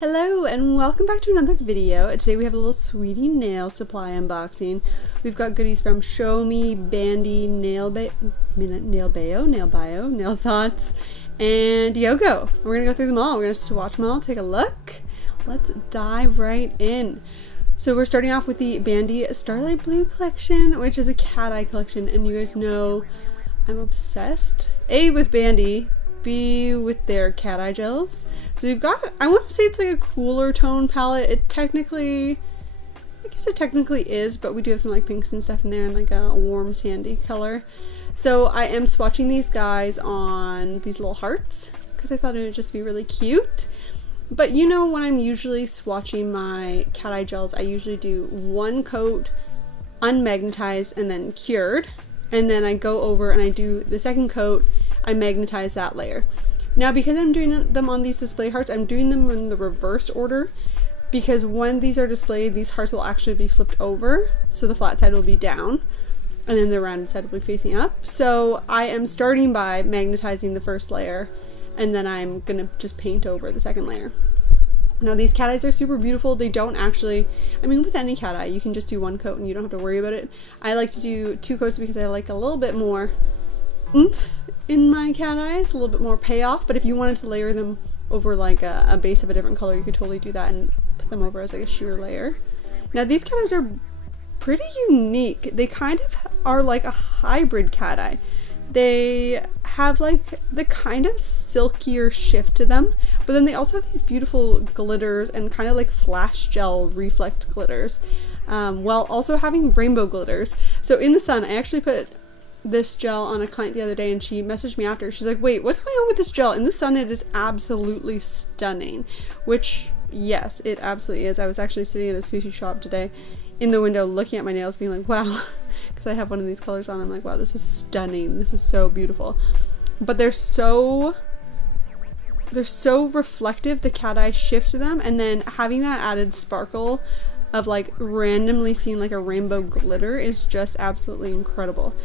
Hello and welcome back to another video. Today we have a little Sweetie nail supply unboxing. We've got goodies from Show Me, Bandy, Nail Bio, Nail Thoughts, and Yogo. We're gonna go through them all. We're gonna swatch them all, take a look. Let's dive right in. So we're starting off with the Bandy Starlight Blue collection, which is a cat eye collection, and you guys know I'm obsessed. A, with Bandy, B, with their cat eye gels. So you've got, I want to say it's like a cooler tone palette. I guess it technically is, but we do have some like pinks and stuff in there and like a warm sandy color. So I am swatching these guys on these little hearts because I thought it would just be really cute. But you know, when I'm usually swatching my cat eye gels, I usually do one coat unmagnetized and then cured, and then I go over and I do the second coat, I magnetize that layer. Now, because I'm doing them on these display hearts, I'm doing them in the reverse order, because when these are displayed, these hearts will actually be flipped over, so the flat side will be down and then the rounded side will be facing up. So I am starting by magnetizing the first layer, and then I'm gonna just paint over the second layer. Now, these cat eyes are super beautiful. They don't actually, I mean, with any cat eye you can just do one coat and you don't have to worry about it. I like to do two coats because I like a little bit more oomph in my cat eyes, a little bit more payoff. But if you wanted to layer them over like a base of a different color, you could totally do that and put them over as like a sheer layer. Now, these cat eyes are pretty unique. They kind of are like a hybrid cat eye. They have like the kind of silkier shift to them, but then they also have these beautiful glitters and kind of like flash gel reflect glitters, while also having rainbow glitters. So in the sun, I actually put this gel on a client the other day and she messaged me after. She's like, wait, what's going on with this gel? In the sun it is absolutely stunning, which yes, it absolutely is. I was actually sitting at a sushi shop today in the window looking at my nails being like, wow, because I have one of these colors on. I'm like, wow, this is stunning. This is so beautiful. But they're so reflective, the cat eye shift to them, and then having that added sparkle of like randomly seeing like a rainbow glitter is just absolutely incredible.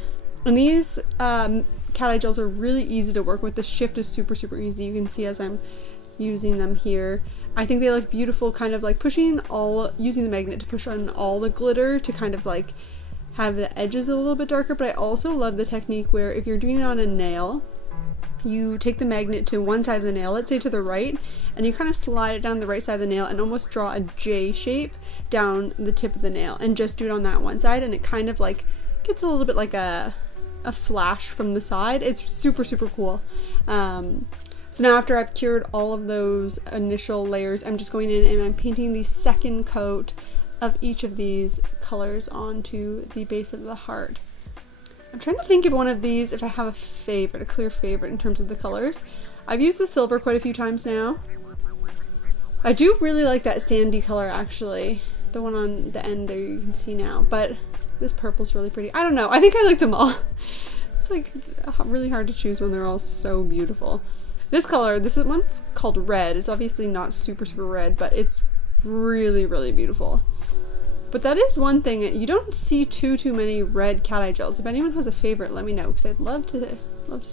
And these cat eye gels are really easy to work with. The shift is super easy. You can see as I'm using them here. I think they look beautiful, kind of like using the magnet to push on all the glitter to kind of like have the edges a little bit darker. But I also love the technique where if you're doing it on a nail, you take the magnet to one side of the nail, let's say to the right, and you kind of slide it down the right side of the nail and almost draw a J shape down the tip of the nail and just do it on that one side, and it kind of like gets a little bit like a flash from the side. It's super cool. So now after I've cured all of those initial layers, I'm just going in and I'm painting the second coat of each of these colors onto the base of the heart. I'm trying to think of one of these, if I have a favorite, a clear favorite in terms of the colors. I've used the silver quite a few times now. I do really like that sandy color actually, the one on the end there you can see now, but this purple's really pretty. I don't know, I think I like them all. It's like really hard to choose when they're all so beautiful. This color, one's called red. It's obviously not super red, but it's really beautiful. But that is one thing, you don't see too many red cat eye gels. If anyone has a favorite, let me know, because I'd love to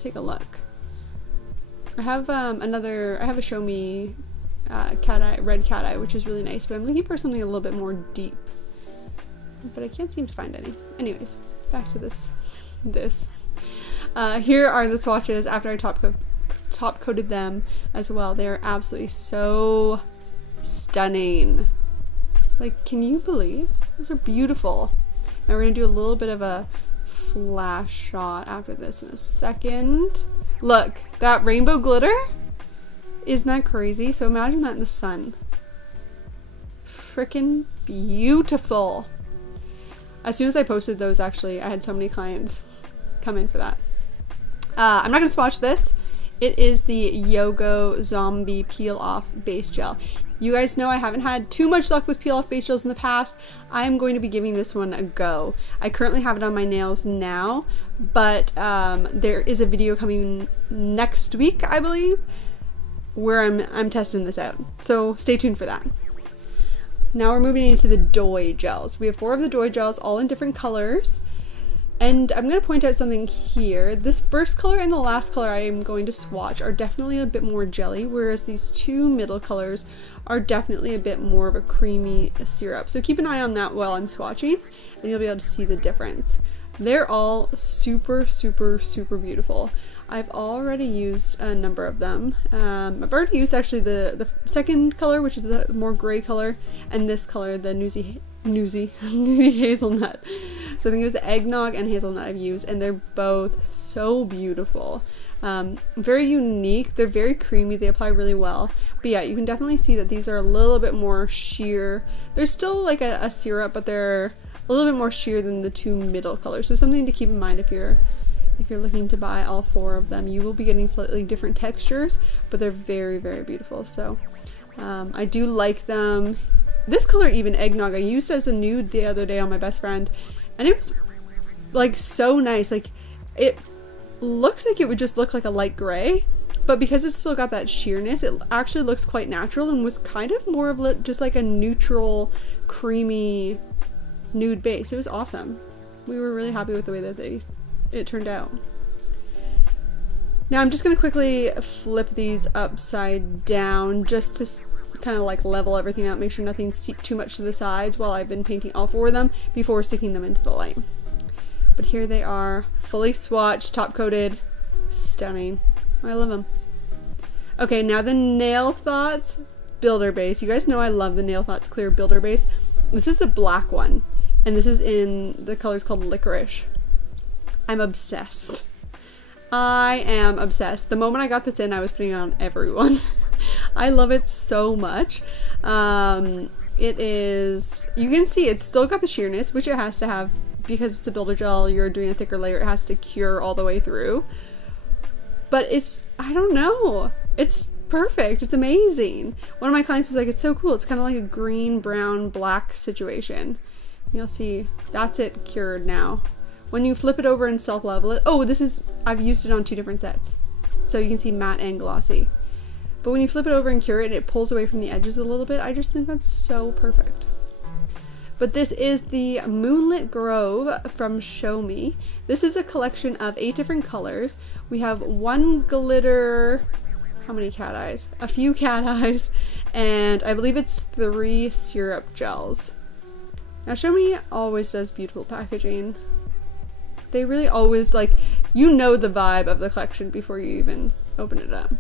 take a look. I have a Show Me red cat eye, which is really nice, but I'm looking for something a little bit more deep. But I can't seem to find any. Anyways, back to this. Here are the swatches after I top coated them as well. They are absolutely so stunning. Like, can you believe? Those are beautiful. Now we're gonna do a little bit of a flash shot after this in a second. Look, that rainbow glitter? Isn't that crazy? So imagine that in the sun. Freaking beautiful. As soon as I posted those, actually, I had so many clients come in for that. I'm not gonna swatch this. It is the Yogo Zombie Peel Off Base Gel. You guys know I haven't had too much luck with peel off base gels in the past. I am going to be giving this one a go. I currently have it on my nails now, but there is a video coming next week, I believe, where I'm testing this out. So stay tuned for that. Now we're moving into the Doi gels. We have 4 of the Doi gels, all in different colors. And I'm going to point out something here. This first color and the last color I am going to swatch are definitely a bit more jelly, whereas these two middle colors are definitely a bit more of a creamy syrup. So keep an eye on that while I'm swatching, and you'll be able to see the difference. They're all super, super, super beautiful. I've already used a number of them. I've already used actually the second color, which is the more gray color, and this color, the nudie hazelnut. So I think it was the eggnog and hazelnut I've used, and they're both so beautiful. Very unique. They're very creamy. They apply really well. But yeah, you can definitely see that these are a little bit more sheer. They're still like a syrup, but they're a little bit more sheer than the two middle colors. So something to keep in mind if you're looking to buy all four of them. You will be getting slightly different textures, but they're very, very beautiful. So I do like them. This color, even eggnog, I used as a nude the other day on my best friend, and it was like so nice. Like it looks like it would just look like a light gray, but because it's still got that sheerness, it actually looks quite natural and was kind of more of just like a neutral, creamy nude base. It was awesome. We were really happy with the way that it turned out. Now I'm just going to quickly flip these upside down just to kind of like level everything out, make sure nothing's seeped too much to the sides while I've been painting all four of them before sticking them into the light. But here they are, fully swatched, top coated, stunning. I love them. Okay, now the Nail Thoughts Builder Base. You guys know I love the Nail Thoughts Clear Builder Base. This is the black one, and this is in the colors called Licorice. I'm obsessed. I am obsessed. The moment I got this in, I was putting it on everyone. I love it so much. It is, you can see it's still got the sheerness, which it has to have because it's a builder gel. You're doing a thicker layer, it has to cure all the way through. But it's, I don't know, it's perfect. It's amazing. One of my clients was like, it's so cool. It's kind of like a green, brown, black situation. You'll see that's it cured now. When you flip it over and self-level it, oh, this is, I've used it on two different sets. So you can see matte and glossy. But when you flip it over and cure it, it pulls away from the edges a little bit. I just think that's so perfect. But this is the Moonlit Grove from Show Me. This is a collection of 8 different colors. We have one glitter, how many cat eyes? A few cat eyes, and I believe it's 3 syrup gels. Now Show Me always does beautiful packaging. They really always, like, you know the vibe of the collection before you even open it up.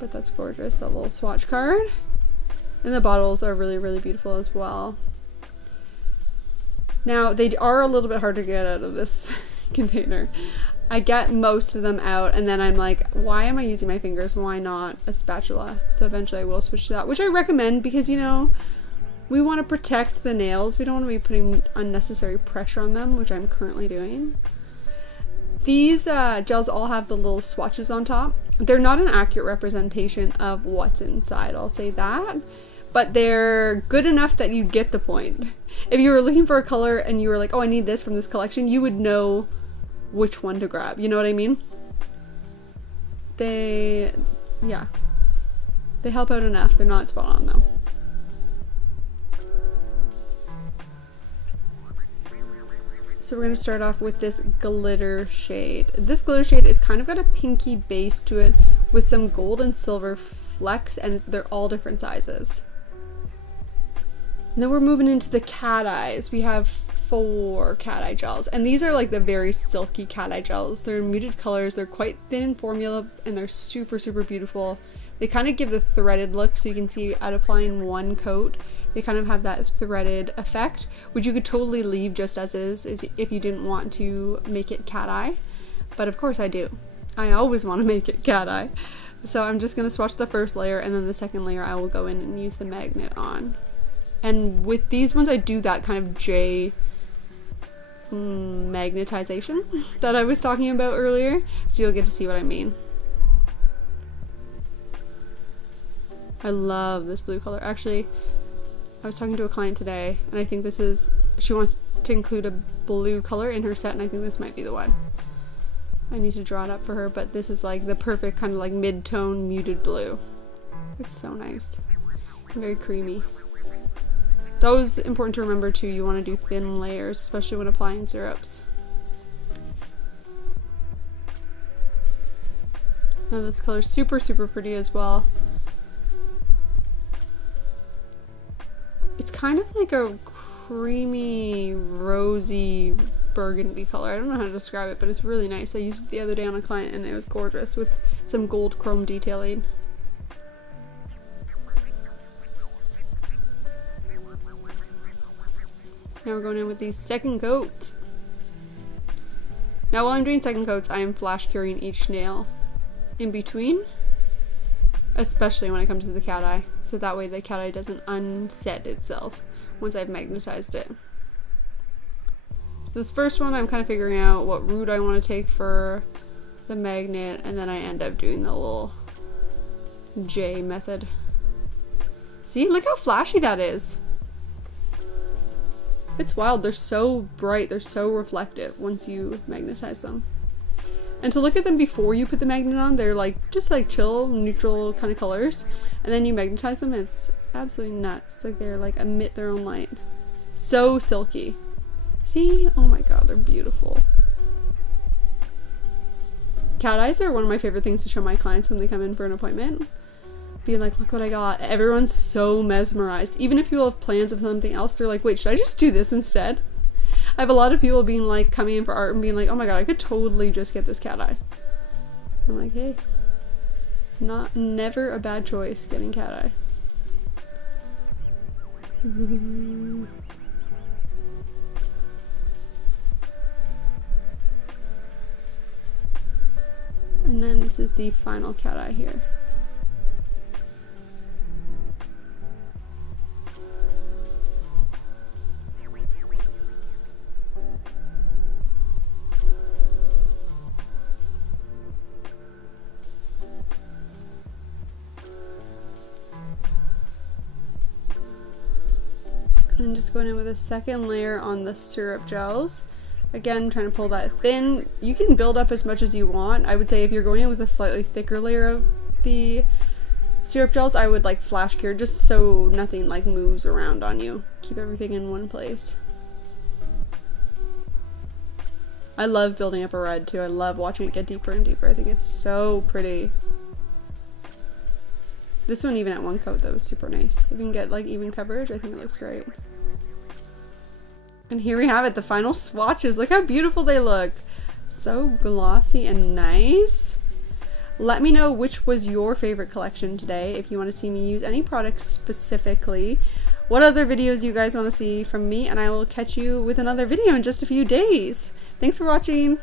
But that's gorgeous, that little swatch card. And the bottles are really, really beautiful as well. Now, they are a little bit hard to get out of this container. I get most of them out, and then I'm like, why am I using my fingers? Why not a spatula? So eventually I will switch to that, which I recommend because, you know, we want to protect the nails. We don't want to be putting unnecessary pressure on them, which I'm currently doing. These gels all have the little swatches on top. They're not an accurate representation of what's inside, I'll say that. But they're good enough that you get the point. If you were looking for a color and you were like, oh, I need this from this collection, you would know which one to grab. You know what I mean? Yeah. They help out enough. They're not spot on though. So we're going to start off with this glitter shade. This glitter shade, it's kind of got a pinky base to it with some gold and silver flecks, and they're all different sizes. And then we're moving into the cat eyes. We have 4 cat eye gels, and these are like the very silky cat eye gels. They're muted colors, they're quite thin in formula, and they're super, super beautiful. They kind of give the threaded look, so you can see at applying one coat, they kind of have that threaded effect, which you could totally leave just as is if you didn't want to make it cat eye. But of course I do. I always want to make it cat eye. So I'm just going to swatch the first layer, and then the second layer I will go in and use the magnet on. And with these ones I do that kind of J magnetization that I was talking about earlier, so you'll get to see what I mean. I love this blue color. Actually, I was talking to a client today, and I think this is, she wants to include a blue color in her set, and I think this might be the one. I need to draw it up for her, but this is like the perfect kind of like mid-tone muted blue. It's so nice. Very creamy. It's always important to remember too, you want to do thin layers, especially when applying syrups. Now this color is super, super pretty as well. It's kind of like a creamy, rosy, burgundy color. I don't know how to describe it, but it's really nice. I used it the other day on a client and it was gorgeous with some gold chrome detailing. Now we're going in with these second coats. Now while I'm doing second coats, I am flash curing each nail in between, especially when it comes to the cat eye, so that way the cat eye doesn't unset itself once I've magnetized it. So this first one, I'm kind of figuring out what route I want to take for the magnet, and then I end up doing the little J method. See, look how flashy that is. It's wild. They're so bright, they're so reflective once you magnetize them. And to look at them before you put the magnet on, they're like just like chill, neutral kind of colors, and then you magnetize them, it's absolutely nuts. Like they're like emit their own light. So silky. See? Oh my god, they're beautiful. Cat eyes are one of my favorite things to show my clients when they come in for an appointment. Being like, look what I got. Everyone's so mesmerized. Even if people have plans of something else, they're like, wait, should I just do this instead? I have a lot of people being like, coming in for art and being like, oh my god, I could totally just get this cat eye. I'm like, hey, never a bad choice getting cat eye. And then this is the final cat eye here. And just going in with a second layer on the syrup gels. Again, trying to pull that thin. You can build up as much as you want. I would say if you're going in with a slightly thicker layer of the syrup gels, I would like flash cure just so nothing like moves around on you. Keep everything in one place. I love building up a red too. I love watching it get deeper and deeper. I think it's so pretty. This one, even at one coat, that was super nice. If you can get like even coverage, I think it looks great. And here we have it, the final swatches. Look how beautiful they look. So glossy and nice. Let me know which was your favorite collection today. If you want to see me use any products specifically, what other videos you guys want to see from me, and I will catch you with another video in just a few days. Thanks for watching.